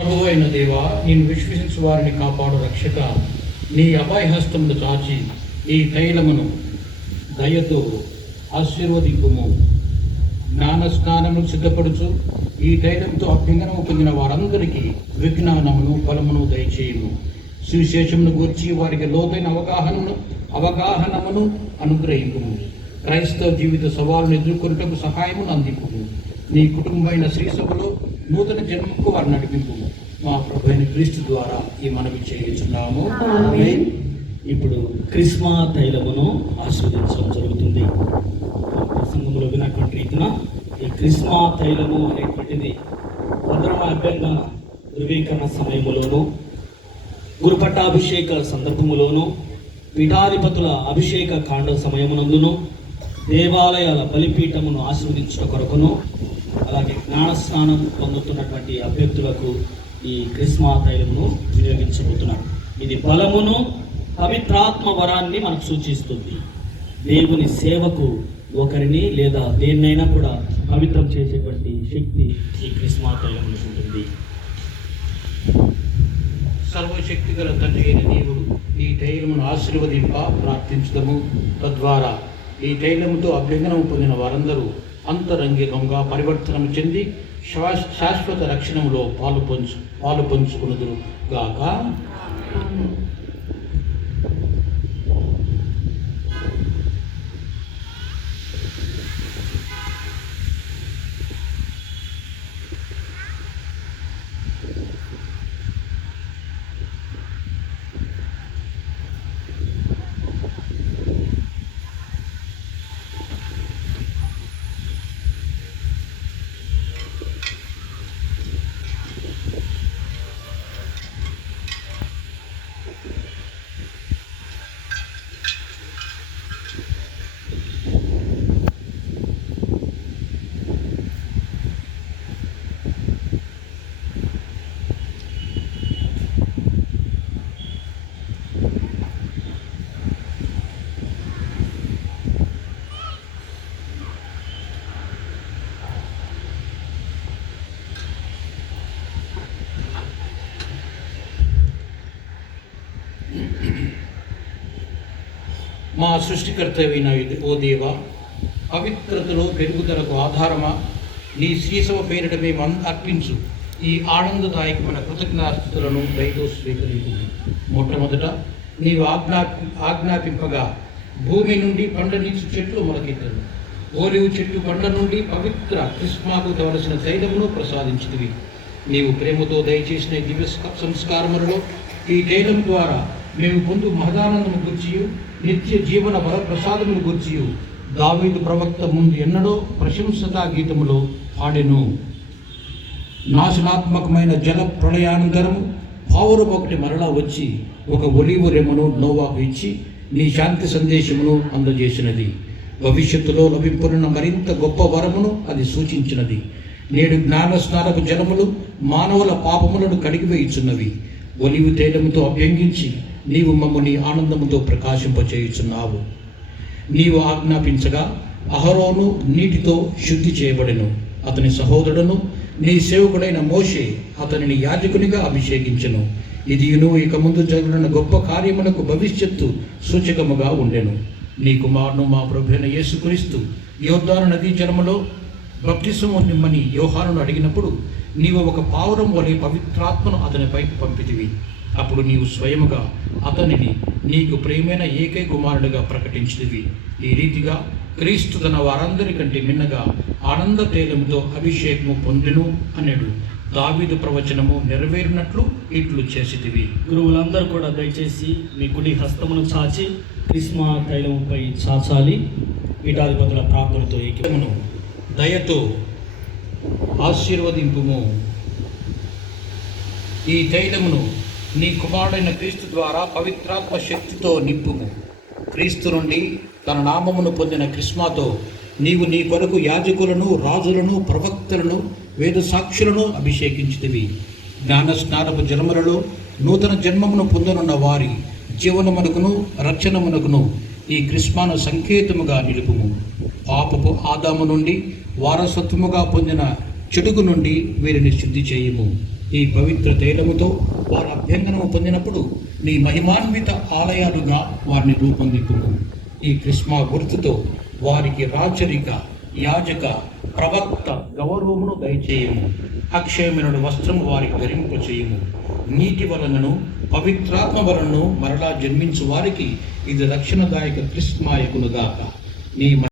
ప్రభువు అయిన దేవా, నేను విశ్వసించు వారిని కాపాడు రక్షక, నీ అభయహస్తమును చాచి ఈ తైలమును దయతో ఆశీర్వదింపుము. జ్ఞాన స్నానము సిద్ధపడుచు ఈ తైలంతో అభ్యంగనము పొందిన వారందరికీ విజ్ఞానమును బలమును దయచేయము. సువిశేషమును గూర్చి వారికి లోతైన అవగాహనమును అనుగ్రహింపుము. క్రైస్తవ జీవిత సవాలును ఎదుర్కొనుటకు సహాయమును అందింపుము. నీ కుటుంబమైన శ్రీసభలో నూతన జన్మకు వారు నడిపింపు. మా ప్రభు అయిన క్రీస్తు ద్వారా ఈ మనవి చేయించున్నాము. ఇప్పుడు క్రిస్మా తైలమును ఆస్వాదించడం జరుగుతుంది. ప్రసంగంలో విన్నటువంటి రీతిన ఈ క్రిస్మా తైలము అనేటువంటిది ప్రథమ అభ్యంగన ధృవీకరణ సమయములోను, గురుపట్టాభిషేక సందర్భములోను, పీఠాధిపతుల అభిషేక కాండ సమయమునందును, దేవాలయాల బలిపీఠమును ఆశీర్వదించుట కొరకును, అలాగే జ్ఞానస్నానం పొందుతున్నటువంటి అభ్యర్థులకు ఈ క్రిస్మా తైలమును వినియోగించబోతున్నారు. ఇది బలమును పవిత్రాత్మ వరాన్ని మనకు సూచిస్తుంది. దేవుని సేవకు ఒకరిని లేదా దేన్నైనా కూడా పవిత్రం చేసేటువంటి శక్తి ఈ క్రిస్మా తైలమును ఉంటుంది. సర్వశక్తి గల తండ్రి అయిన దేవుడు ఈ తైలమును ఆశీర్వదింప ప్రార్థించడము. తద్వారా ఈ తైలముతో అభ్యంగనము పొందిన వారందరూ అంతరంగికంగా పరివర్తనము చెంది శాశ్వత రక్షణములో పాలు పంచుకున్నదురు గాక. మా సృష్టికర్త అయిన ఓ దేవా, పవిత్రతలో పెరుగుదలకు ఆధారమా, నీ శ్రీసభ పేరిట మేము అర్పించు ఈ ఆనందదాయకమైన కృతజ్ఞాస్తులను దయతో స్వీకరించు. మొట్టమొదట నీవు ఆజ్ఞాపింపగా భూమి నుండి పండనిచ్చు చెట్లు మొలకెత్తను. ఓలివు చెట్టు పండ నుండి పవిత్ర క్రిస్మాకు కావలసిన తైలమును ప్రసాదించితివి. నీవు ప్రేమతో దయచేసిన దివ్య సంస్కారములలో ఈ తైలం ద్వారా మేము పొందు మహదానందము గుర్చియు నిత్య జీవన వరప్రసాదమును గుర్చియు దావీదు ప్రవక్త ముందు ఎన్నడో ప్రశంసతా గీతములో పాడెను. నాశనాత్మకమైన జల ప్రళయానంతరము పావురం ఒకటి మరలా వచ్చి ఒక ఒలీవ రెమ్మను నోవాకు ఇచ్చి నీ శాంతి సందేశమును అందజేసినది. భవిష్యత్తులో లభింపనున్న మరింత గొప్ప వరమును అది సూచించినది. నేడు జ్ఞానస్నానపు జలములు మానవుల పాపములను కడిగివేయుచున్నవి. ఒలివు తైలముతో అభ్యంగించి నీవు మమ్మల్ని ఆనందముతో ప్రకాశింపచేయుచున్నావు. నీవు ఆజ్ఞాపించగా అహరోను నీటితో శుద్ధి చేయబడెను. అతని సహోదరుడును నీ సేవకుడైన మోషే అతనిని యాజకునిగా అభిషేకించెను. ఇది ఇక ముందు జరుగుతున్న గొప్ప కార్యములకు భవిష్యత్తు సూచకముగా ఉండెను. నీ కుమారును మా ప్రభువైన యేసుక్రీస్తు యోర్దాను నదీ జలములో బప్తిస్మము నిమ్మని యోహానును అడిగినప్పుడు నీవు ఒక పావురం వలె పవిత్రాత్మను అతనిపైకి పంపితివి. అప్పుడు నీవు స్వయముగా అతనిని నీకు ప్రియమైన ఏకై కుమారుడిగా ప్రకటించితివి. ఈ రీతిగా క్రీస్తు తన వారందరికంటే మిన్నగా ఆనంద తైలముతో అభిషేకము పొందెను అనెడు దావీదు ప్రవచనము నెరవేరినట్లు ఇట్లు చేసితివి. గురువులందరూ కూడా దయచేసి మీ కుడి హస్తమును చాచి క్రిస్మా తైలముపై చాచాలి. పీఠాధిపతుల ప్రార్థనతో ఏకమును దయతో ఆశీర్వదింపుము. ఈ తైలమును నీ కుమారుడైన క్రీస్తు ద్వారా పవిత్రాత్మ శక్తితో నింపుము. క్రీస్తు నుండి తన నామమును పొందిన క్రిస్మాతో నీవు నీ కొరకు యాజకులను, రాజులను, ప్రవక్తలను, వేద సాక్షులను అభిషేకించితివి. జ్ఞానస్నానపు జన్మలలో నూతన జన్మమును పొందనున్న వారి జీవనమునకును రక్షణమునకును ఈ క్రిస్మాను సంకేతముగా నిలుపుము. పాపపు ఆదాము నుండి వారసత్వముగా పొందిన చెడుగు నుండి వీరిని శుద్ధి చేయుము. ఈ పవిత్ర తైలముతో వారు అభ్యంగనము పొందినప్పుడు నీ మహిమాన్విత ఆలయాలుగా వారిని రూపొందితుము. ఈ క్రిస్మా గుర్తుతో వారికి రాచరిక, యాజక, ప్రవక్త గౌరవమును దయచేయము. అక్షయమైన వస్త్రము వారికి ధరింపచేయము. నీటి వలనను పవిత్రాత్మ వలనను మరలా జన్మించు వారికి ఇది రక్షణదాయక క్రిస్మాయకునుగాక. నీ